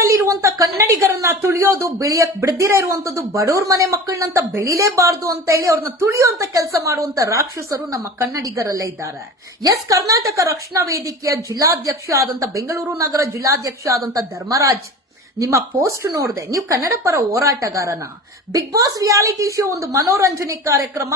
ಕರ್ನಾಟಕದಲ್ಲಿರುವಂತ ಕನ್ನಡಿಗರನ್ನ ತುಳಿಯೋದು ಬೆಳೆಯಕ್ ಬಿಡದಿರ ಇರುವಂತದ್ದು ಬಡವ್ರ ಮನೆ ಮಕ್ಕಳನ್ನಂತ ಬೆಳಿಲೇಬಾರ್ದು ಅಂತ ಹೇಳಿ ಅವ್ರನ್ನ ತುಳಿಯುವಂತ ಕೆಲಸ ಮಾಡುವಂತ ರಾಕ್ಷಸರು ನಮ್ಮ ಕನ್ನಡಿಗರಲ್ಲೇ ಇದ್ದಾರೆ. ಎಸ್, ಕರ್ನಾಟಕ ರಕ್ಷಣಾ ವೇದಿಕೆಯ ಜಿಲ್ಲಾಧ್ಯಕ್ಷ ಆದಂತ ಬೆಂಗಳೂರು ನಗರ ಜಿಲ್ಲಾಧ್ಯಕ್ಷ ಆದಂತ ಧರ್ಮರಾಜ್, ನಿಮ್ಮ ಪೋಸ್ಟ್ ನೋಡಿದೆ. ನೀವು ಕನ್ನಡ ಪರ ಹೋರಾಟಗಾರನ. ಬಿಗ್ ಬಾಸ್ ರಿಯಾಲಿಟಿ ಶೋ ಒಂದು ಮನೋರಂಜನೆ ಕಾರ್ಯಕ್ರಮ,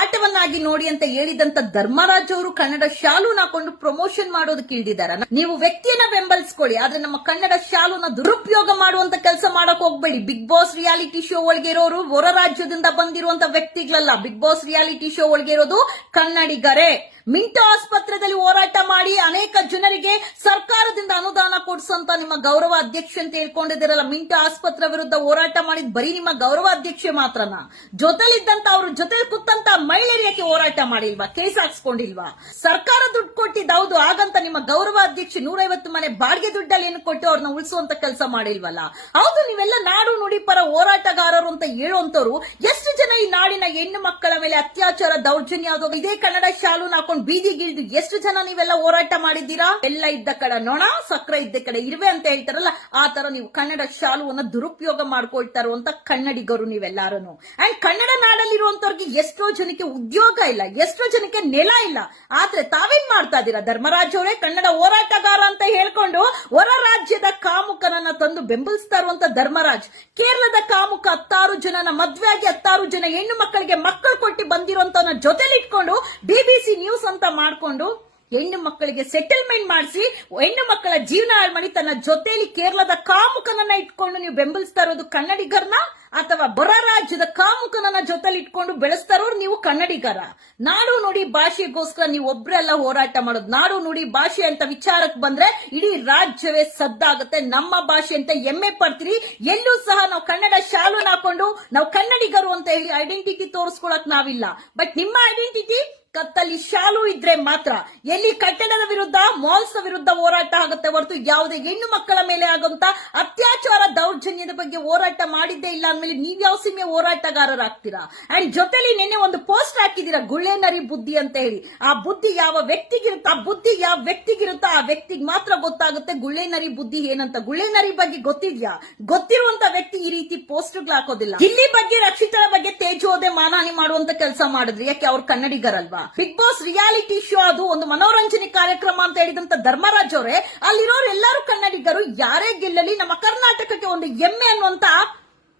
ಆಟವನ್ನಾಗಿ ನೋಡಿ ಅಂತ ಹೇಳಿದಂತ ಧರ್ಮರಾಜ್ ಅವರು ಕನ್ನಡ ಶಾಲೂನ ಹಾಕೊಂಡು ಪ್ರಮೋಷನ್ ಮಾಡೋದಕ್ಕೆ ಇಳಿದಿದ್ದಾರೆ. ನೀವು ವ್ಯಕ್ತಿಯನ್ನ ಬೆಂಬಲಿಸ್ಕೊಳ್ಳಿ, ಆದ್ರೆ ನಮ್ಮ ಕನ್ನಡ ಶಾಲೂನ ದುರುಪಯೋಗ ಮಾಡುವಂತ ಕೆಲಸ ಮಾಡಕ್ ಹೋಗ್ಬೇಡಿ. ಬಿಗ್ ಬಾಸ್ ರಿಯಾಲಿಟಿ ಶೋ ಒಳಗೆ ಇರೋರು ಹೊರ ರಾಜ್ಯದಿಂದ ಬಂದಿರುವಂತ ವ್ಯಕ್ತಿಗಳಲ್ಲ. ಬಿಗ್ ಬಾಸ್ ರಿಯಾಲಿಟಿ ಶೋ ಒಳಗೆ ಇರೋದು ಕನ್ನಡಿಗರೇ. ಮಿಂಟೋ ಆಸ್ಪತ್ರೆಯಲ್ಲಿ ಹೋರಾಟ ಮಾಡಿ ಅನೇಕ ಜನರಿಗೆ ಸರ್ಕಾರದಿಂದ ಅನುದಾನ ಕೊಡಿಸಂತ ನಿಮ್ಮ ಗೌರವ ಅಧ್ಯಕ್ಷ ಅಂತ ಹೇಳ್ಕೊಂಡಿದ್ದೀರಲ್ಲ, ಮಿಂಟೋ ಆಸ್ಪತ್ರೆ ವಿರುದ್ಧ ಹೋರಾಟ ಮಾಡಿದ್ ಬರೀ ನಿಮ್ಮ ಗೌರವ ಅಧ್ಯಕ್ಷೆ ಮಾತ್ರನ? ಜೊತೆಲಿದ್ದಂತ ಅವ್ರ ಜೊತೆ ಕೂತಂತ ಮಹಿಳೆಯರಿಗೆ ಹೋರಾಟ ಮಾಡಿಲ್ವಾ? ಕೇಸ್ ಹಾಕ್ಸ್ಕೊಂಡಿಲ್ವಾ? ಸರ್ಕಾರ ದುಡ್ಡು ಕೊಟ್ಟಿದ್ದು ಹೌದು, ಹಾಗಂತ ನಿಮ್ಮ ಗೌರವ ಅಧ್ಯಕ್ಷೆ 150 ಮನೆ ಬಾಡಿಗೆ ದುಡ್ಡಲ್ಲಿ ಏನು ಕೊಟ್ಟು ಅವ್ರನ್ನ ಉಳಿಸುವಂತ ಕೆಲಸ ಮಾಡಿಲ್ವಲ್ಲ? ಹೌದು, ನೀವೆಲ್ಲ ನಾಡು ನುಡಿ ಪರ ಹೋರಾಟಗಾರರು ಅಂತ ಹೇಳುವಂತವ್ರು ಎಷ್ಟು ಜನ ಈ ನಾಡಿನ ಹೆಣ್ಣು ಮಕ್ಕಳ ಮೇಲೆ ಅತ್ಯಾಚಾರ ದೌರ್ಜನ್ಯ ಆದೋ ಇದೇ ಕನ್ನಡ ಶಾಲೂನ ಹಾಕೊಂಡು ಬೀದಿಗಿಳಿದು ಎಷ್ಟು ಜನ ನೀವೆಲ್ಲ ಹೋರಾಟ ಮಾಡಿದ್ದೀರಾ? ಎಲ್ಲ ಇದ್ದ ಕಡೆ ನೊಣ, ಸಕ್ರೆ ಇದ್ದ ಕಡೆ ಇರುವೆ ಅಂತ ಹೇಳ್ತಾರಲ್ಲ, ಆ ತರ ನೀವು ಕನ್ನಡ ಶಾಲುವನ್ನ ದುರುಪಯೋಗ ಮಾಡ್ಕೊಳ್ತಾ ಇರುವಂತ ಕನ್ನಡಿಗರು ನೀವೆಲ್ಲಾರು. ಅಂಡ್ ಕನ್ನಡ ನಾಡಲ್ಲಿರುವಂತವ್ರಿಗೆ ಎಷ್ಟೋ ಜನಕ್ಕೆ ಉದ್ಯೋಗ ಇಲ್ಲ, ಎಷ್ಟೋ ಜನಕ್ಕೆ ನೆಲ ಇಲ್ಲ. ಆದ್ರೆ ತಾವೇನ್ ಮಾಡ್ತಾ ಇದ್ದೀರಾ? ಧರ್ಮರಾಜ್ ಅವರೇ ಕನ್ನಡ ಹೋರಾಟಗಾರ ಅಂತ ಹೇಳ್ಕೊಂಡು ಹೊರ ರಾಜ್ಯದ ಕಾಮುಕನನ್ನ ತಂದು ಬೆಂಬಲಿಸ್ತಾ ಇರುವಂತ ಧರ್ಮರಾಜ್, ಕೇರಳದ ಕಾಮುಕ 16 ಜನನ ಮದ್ವೆ ಆಗಿ 16 ಜನ ಹೆಣ್ಣು ಮಕ್ಕಳಿಗೆ ಮಕ್ಕಳು ಕೊಟ್ಟು ಬಂದಿರುವಂತವನ್ನ ಜೊತೆಲಿ ಇಟ್ಕೊಂಡು BBC ನ್ಯೂಸ್ ಅಂತ ಮಾಡ್ಕೊಂಡು ಹೆಣ್ಣು ಮಕ್ಕಳಿಗೆ ಸೆಟಲ್ಮೆಂಟ್ ಮಾಡಿಸಿ ಹೆಣ್ಣು ಮಕ್ಕಳ ಜೀವನ ಹಾಳು ಮಾಡಿ ತನ್ನ ಜೊತೆಲಿ ಕೇರಳದ ಕಾಮುಕನನ್ನ ಇಟ್ಕೊಂಡು ನೀವು ಬೆಂಬಲಿಸ್ತಾ ಇರೋದು ಕನ್ನಡಿಗರನ್ನ, ಅಥವಾ ಹೊರ ರಾಜ್ಯದ ಕಾಮುಕನನ್ನ ಜೊತೆಲಿ ಇಟ್ಕೊಂಡು ಬೆಳೆಸ್ತಾ ಇರೋರು ನೀವು ಕನ್ನಡಿಗರ? ನಾಡು ನುಡಿ ಭಾಷೆಗೋಸ್ಕರ ನೀವು ಒಬ್ರೆಲ್ಲ ಹೋರಾಟ ಮಾಡೋದು. ನಾಡು ನುಡಿ ಭಾಷೆ ಅಂತ ವಿಚಾರಕ್ಕೆ ಬಂದ್ರೆ ಇಡೀ ರಾಜ್ಯವೇ ಸದ್ದಾಗುತ್ತೆ. ನಮ್ಮ ಭಾಷೆ ಅಂತ ಹೆಮ್ಮೆ ಪಡ್ತೀರಿ. ಎಲ್ಲೂ ಸಹ ನಾವು ಕನ್ನಡ ಶಾಲೂನ ಹಾಕೊಂಡು ನಾವು ಕನ್ನಡಿಗರು ಅಂತ ಹೇಳಿ ಐಡೆಂಟಿಟಿ ತೋರಿಸ್ಕೊಳಕ್ ನಾವಿಲ್ಲ. ಬಟ್ ನಿಮ್ಮ ಐಡೆಂಟಿಟಿ ಕತ್ತಲ್ಲಿ ಶಾಲು ಇದ್ರೆ ಮಾತ್ರ ಎಲ್ಲಿ ಕಟ್ಟಡದ ವಿರುದ್ಧ, ಮಾಲ್ಸ್ ವಿರುದ್ಧ ಹೋರಾಟ ಆಗುತ್ತೆ ಹೊರತು ಯಾವುದೇ ಹೆಣ್ಣು ಮಕ್ಕಳ ಮೇಲೆ ಆಗುವಂತ ಅತ್ಯಾಚಾರ ದೌರ್ಜನ್ಯದ ಬಗ್ಗೆ ಹೋರಾಟ ಮಾಡಿದ್ದೇ ಇಲ್ಲ ಅಂದ್ಮೇಲೆ ನೀವ್ ಯಾವ ಸೀಮೆ ಹೋರಾಟಗಾರರಾಗ್ತೀರಾ? ಅಂಡ್ ಜೊತೆಲಿ ನಿನ್ನೆ ಒಂದು ಪೋಸ್ಟ್ ಹಾಕಿದೀರಾ, ಗುಳ್ಳೆನರಿ ಬುದ್ಧಿ ಅಂತ ಹೇಳಿ. ಆ ಬುದ್ಧಿ ಯಾವ ವ್ಯಕ್ತಿಗಿರುತ್ತೋ, ಆ ವ್ಯಕ್ತಿಗೆ ಮಾತ್ರ ಗೊತ್ತಾಗುತ್ತೆ ಗುಳ್ಳೆನರಿ ಬುದ್ಧಿ ಏನಂತ. ಗುಳ್ಳೆನರಿ ಬಗ್ಗೆ ಗೊತ್ತಿದ್ಯಾ? ಗೊತ್ತಿರುವಂತ ವ್ಯಕ್ತಿ ಈ ರೀತಿ ಪೋಸ್ಟ್ಗಳು ಹಾಕೋದಿಲ್ಲ. ಇಲ್ಲಿ ಬಗ್ಗೆ ರಕ್ಷಿತರ ಬಗ್ಗೆ ತೇಜೋದೆ ಮಾನಹಾನಿ ಮಾಡುವಂತ ಕೆಲಸ ಮಾಡಿದ್ರಿ. ಯಾಕೆ? ಅವ್ರು ಕನ್ನಡಿಗರಲ್ವಾ? ಬಿಗ್ ಬಾಸ್ ರಿಯಾಲಿಟಿ ಶೋ ಅದು ಒಂದು ಮನೋರಂಜನೆ ಕಾರ್ಯಕ್ರಮ ಅಂತ ಹೇಳಿದಂತ ಧರ್ಮರಾಜ್ ಅವರೇ, ಅಲ್ಲಿರೋರು ಎಲ್ಲರೂ ಕನ್ನಡಿಗರು. ಯಾರೇ ಗೆಲ್ಲಲಿ ನಮ್ಮ ಕರ್ನಾಟಕಕ್ಕೆ ಒಂದು ಹೆಮ್ಮೆ ಅನ್ನುವಂತ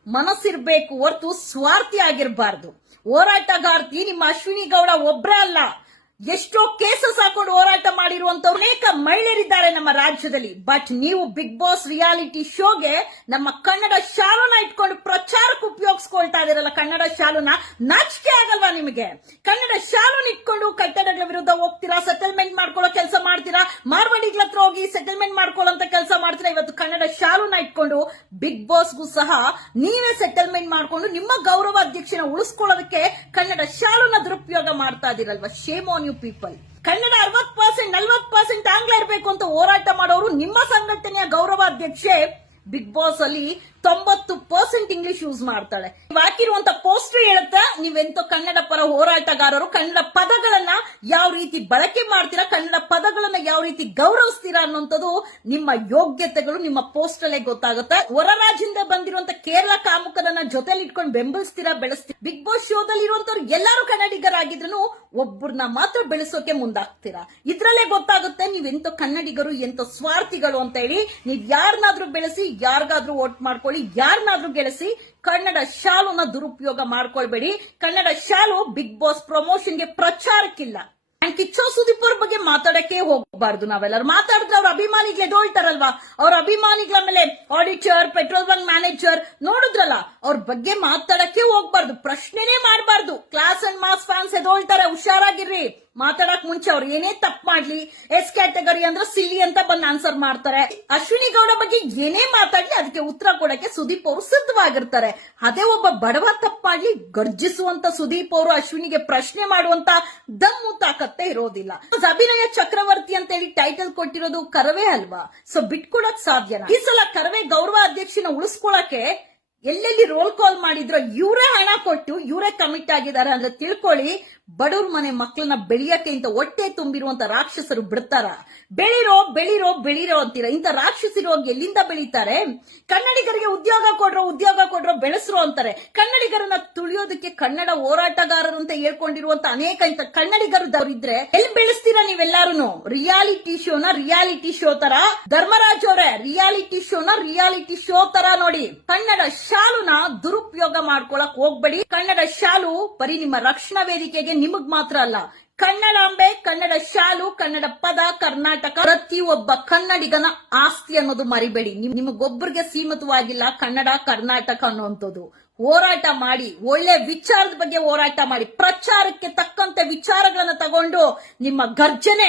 ಮನಸ್ಸಿರ್ಬೇಕು ಹೊರತು ಸ್ವಾರ್ಥಿ ಆಗಿರಬಾರ್ದು. ಹೋರಾಟಗಾರ್ತಿ ನಿಮ್ಮ ಅಶ್ವಿನಿ ಗೌಡ ಒಬ್ರೇ ಅಲ್ಲ, ಎಷ್ಟೋ ಕೇಸಸ್ ಹಾಕೊಂಡು ಹೋರಾಟ ಮಾಡಿರುವಂತವ್ರು ಅನೇಕ ಮಹಿಳೆಯರಿದ್ದಾರೆ ನಮ್ಮ ರಾಜ್ಯದಲ್ಲಿ. ಬಟ್ ನೀವು ಬಿಗ್ ಬಾಸ್ ರಿಯಾಲಿಟಿ ಶೋಗೆ ನಮ್ಮ ಕನ್ನಡ ಶಾಲುನ ಇಟ್ಕೊಂಡು ಪ್ರಚಾರಕ್ಕೆ ಉಪಯೋಗಿಸ್ಕೊಳ್ತಾ ಇದೀರಲ್ಲ, ಕನ್ನಡ ಶಾಲುನ. ನಾಚಿಕೆ ಆಗಲ್ವಾ ನಿಮಗೆ? ಕನ್ನಡ ಶಾಲುನ ಇಟ್ಕೊಂಡು ಕಟ್ಟಡಗಳ ವಿರುದ್ಧ ಹೋಗ್ತೀರಾ, ಸೆಟಲ್ಮೆಂಟ್ ಮಾಡ್ಕೊಳ್ಳೋ ಕೆಲಸ ಮಾಡ್ತೀರಾ, ಮಾರ್ವಾಡಿಗಳ ಹತ್ರ ಹೋಗಿ ಸೆಟಲ್ಮೆಂಟ್ ಮಾಡ್ಕೊಳ್ಳೋಂತ ಕೆಲಸ ಮಾಡ್ತೀರಾ. ಇವತ್ತು ಕನ್ನಡ ಶಾಲುನ ಇಟ್ಕೊಂಡು ಬಿಗ್ ಬಾಸ್ಗೂ ಸಹ ನೀವೇ ಸೆಟಲ್ಮೆಂಟ್ ಮಾಡ್ಕೊಂಡು ನಿಮ್ಮ ಗೌರವ ಅಧ್ಯಕ್ಷನ ಉಳಿಸ್ಕೊಳ್ಳೋದಕ್ಕೆ ಕನ್ನಡ ಶಾಲುನ ದುರುಪಯೋಗ ಮಾಡ್ತಾ ಇದೀರಲ್ವಾ? Shame on you people. Kannada 60%, 40% ಆಂಗ್ಲ ಇರಬೇಕು ಅಂತ ಹೋರಾಟ ಮಾಡೋರು ನಿಮ್ಮ ಸಂಘಟನೆಯ ಗೌರವ ಅಧ್ಯಕ್ಷೆ ಬಿಗ್ ಬಾಸ್ ಅಲ್ಲಿ 90% ಇಂಗ್ಲಿಷ್ ಯೂಸ್ ಮಾಡ್ತಾಳೆ. ನೀವು ಹಾಕಿರುವಂತ ಪೋಸ್ಟರ್ ಹೇಳುತ್ತಾ ನೀವೆಂತೋ ಕನ್ನಡ ಪರ ಹೋರಾಟಗಾರರು. ಕನ್ನಡ ಪದಗಳನ್ನ ಯಾವ ರೀತಿ ಬಳಕೆ ಮಾಡ್ತೀರಾ, ಕನ್ನಡ ಪದಗಳನ್ನ ಯಾವ ರೀತಿ ಗೌರವಿಸ್ತೀರಾ ಅನ್ನೋಂಥದ್ದು ನಿಮ್ಮ ಯೋಗ್ಯತೆಗಳು ನಿಮ್ಮ ಪೋಸ್ಟ್ ಅಲ್ಲೇ ಗೊತ್ತಾಗುತ್ತೆ. ಹೊರ ರಾಜ್ಯದಿಂದ ಬಂದಿರುವಂತ ಕೇರಳ ಕಾಮುಕರನ್ನ ಜೊತೆಲಿ ಇಟ್ಕೊಂಡು ಬೆಂಬಲಿಸ್ತೀರಾ, ಬೆಳೆಸ್ತೀರಾ. ಬಿಗ್ ಬಾಸ್ ಶೋದಲ್ಲಿ ಇರುವಂತವ್ರು ಎಲ್ಲರೂ ಕನ್ನಡಿಗರಾಗಿದ್ರು ಒಬ್ಬರನ್ನ ಮಾತ್ರ ಬೆಳೆಸೋಕೆ ಮುಂದಾಗ್ತೀರಾ. ಇದ್ರಲ್ಲೇ ಗೊತ್ತಾಗುತ್ತೆ ನೀವೆಂತೋ ಕನ್ನಡಿಗರು ಎಂತೋ ಸ್ವಾರ್ಥಿಗಳು ಅಂತ ಹೇಳಿ. ನೀವ್ ಯಾರನ್ನಾದ್ರೂ ಬೆಳೆಸಿ, ಯಾರಿಗಾದ್ರೂ ವೋಟ್ ಮಾಡ್ಕೊಳ್ಳಿ, ಯಾರನ್ನಾದ್ರೂ ಗೆಲ್ಲಿಸಿ, ಕನ್ನಡ ಶಾಲುನ ದುರುಪಯೋಗ ಮಾಡ್ಕೊಳ್ಬೇಡಿ. ಕನ್ನಡ ಶಾಲು ಬಿಗ್ ಬಾಸ್ ಪ್ರಮೋಷನ್ಗೆ ಪ್ರಚಾರಕ್ಕಿಲ್ಲ. ಕಿಚ್ಚೋ ಸುದೀಪ್ ಅವ್ರ ಬಗ್ಗೆ ಮಾತಾಡಕ್ಕೆ ಹೋಗಬಾರ್ದು. ನಾವೆಲ್ಲರೂ ಮಾತಾಡಿದ್ರೆ ಅವ್ರ ಅಭಿಮಾನಿಗಳು ಎದೋಳ್ತಾರಲ್ವಾ, ಅವ್ರ ಅಭಿಮಾನಿಗಳ ಮೇಲೆ ಆಡಿಟರ್, ಪೆಟ್ರೋಲ್ ಬಂಕ್ ಮ್ಯಾನೇಜರ್ ನೋಡಿದ್ರಲ್ಲ, ಅವ್ರ ಬಗ್ಗೆ ಮಾತಾಡಕ್ಕೆ ಹೋಗ್ಬಾರ್ದು, ಪ್ರಶ್ನೆನೇ ಮಾಡಬಾರ್ದು. ಕ್ಲಾಸ್ ಅಂಡ್ ಮಾಸ್ ಫ್ಯಾನ್ಸ್ ಎದೋಳ್ತಾರೆ, ಹುಷಾರಾಗಿರ್ರಿ. ಮಾತಾಡಕ್ ಮುಂಚೆ ಅವ್ರು ಏನೇ ತಪ್ಪು ಮಾಡ್ಲಿ, ಎಸ್ ಕ್ಯಾಟಗರಿ ಅಂದ್ರೆ ಸಿಲ್ಲಿ ಅಂತ ಬಂದು ಆನ್ಸರ್ ಮಾಡ್ತಾರೆ. ಅಶ್ವಿನಿ ಗೌಡ ಬಗ್ಗೆ ಏನೇ ಮಾತಾಡ್ಲಿ ಅದಕ್ಕೆ ಉತ್ತರ ಕೊಡಕ್ಕೆ ಸುದೀಪ್ ಅವರು ಸಿದ್ಧವಾಗಿರ್ತಾರೆ. ಅದೇ ಒಬ್ಬ ಬಡವ ತಪ್ಪು ಮಾಡ್ಲಿ, ಗರ್ಜಿಸುವಂತ ಸುದೀಪ್ ಅವರು ಅಶ್ವಿನಿಗೆ ಪ್ರಶ್ನೆ ಮಾಡುವಂತ ದಮ್ಮು ತಾಕತ್ತೆ ಇರೋದಿಲ್ಲ. ಅಭಿನಯ ಚಕ್ರವರ್ತಿ ಅಂತ ಹೇಳಿ ಟೈಟಲ್ ಕೊಟ್ಟಿರೋದು ಕರವೇ ಅಲ್ವಾ? ಸೊ ಬಿಟ್ಕೊಡಕ್ ಸಾಧ್ಯನಾ? ಈ ಸಲ ಕರವೇ ಗೌರವ ಅಧ್ಯಕ್ಷನ ಉಳಿಸ್ಕೊಳಕ್ಕೆ ಕನ್ನಡ ಶಾಲುನ ದುರುಪಯೋಗ ಮಾಡ್ತಾ ಇದ್ದೀರಲ್ವಾ? ಕನ್ನಡ ಶಾಲು ಎಲ್ಲೆಲ್ಲಿ ರೋಲ್ ಕಾಲ್ ಮಾಡಿದ್ರೋ ಇವರೇ ಹಣ ಕೊಟ್ಟು ಇವರೇ ಕಮಿಟ್ ಆಗಿದ್ದಾರೆ ಅಂದ್ರೆ ತಿಳ್ಕೊಳ್ಳಿ. ಬಡವ್ರ ಮನೆ ಮಕ್ಕಳನ್ನ ಬೆಳೆಯಕ್ಕೆ ಇಂತ ಹೊಟ್ಟೆ ತುಂಬಿರುವಂತ ರಾಕ್ಷಸರು ಬಿಡ್ತಾರ? ಬೆಳಿರೋ ಬೆಳಿರೋ ಬೆಳಿರೋ ಅಂತೀರ. ಇಂತ ರಾಕ್ಷಸರು ಹೋಗಿ ಎಲ್ಲಿಂದ ಬೆಳೀತಾರೆ? ಕನ್ನಡಿಗರಿಗೆ ಉದ್ಯೋಗ ಕೊಡ್ರೋ ಬೆಳೆಸ್ರೋ ಅಂತಾರೆ. ಕನ್ನಡಿಗರನ್ನ ತುಳಿಯೋದಕ್ಕೆ ಕನ್ನಡ ಹೋರಾಟಗಾರರು ಅಂತ ಹೇಳ್ಕೊಂಡಿರುವಂತ ಅನೇಕ ಇಂತ ಕನ್ನಡಿಗರು ಇದ್ರೆ ಎಲ್ಲಿ ಬೆಳೆಸ್ತೀರಾ ನೀವೆಲ್ಲಾರು? ರಿಯಾಲಿಟಿ ಶೋ ತರ ಧರ್ಮರಾಜ್ ಅವರೇ, ರಿಯಾಲಿಟಿ ಶೋ ತರ ನೋಡಿ. ಕನ್ನಡ ಶಾಲುನ ದುರುಪಯೋಗ ಮಾಡ್ಕೊಳಕ್ ಹೋಗ್ಬೇಡಿ. ಕನ್ನಡ ಶಾಲು ಬರೀ ನಿಮ್ಮ ರಕ್ಷಣಾ ವೇದಿಕೆಗೆ ನಿಮಗ್ ಮಾತ್ರ ಅಲ್ಲ, ಕನ್ನಡಾಂಬೆ, ಕನ್ನಡ ಶಾಲು, ಕನ್ನಡ ಪದ, ಕರ್ನಾಟಕ ಪ್ರತಿ ಒಬ್ಬ ಕನ್ನಡಿಗನ ಆಸ್ತಿ ಅನ್ನೋದು ಮರಿಬೇಡಿ. ನಿಮಗೊಬ್ಬರಿಗೆ ಸೀಮಿತವಾಗಿಲ್ಲ ಕನ್ನಡ ಕರ್ನಾಟಕ ಅನ್ನುವಂಥದ್ದು. ಹೋರಾಟ ಮಾಡಿ, ಒಳ್ಳೆ ವಿಚಾರದ ಬಗ್ಗೆ ಹೋರಾಟ ಮಾಡಿ, ಪ್ರಚಾರಕ್ಕೆ ತಕ್ಕಂತೆ ವಿಚಾರಗಳನ್ನ ತಗೊಂಡು ನಿಮ್ಮ ಗರ್ಜನೆ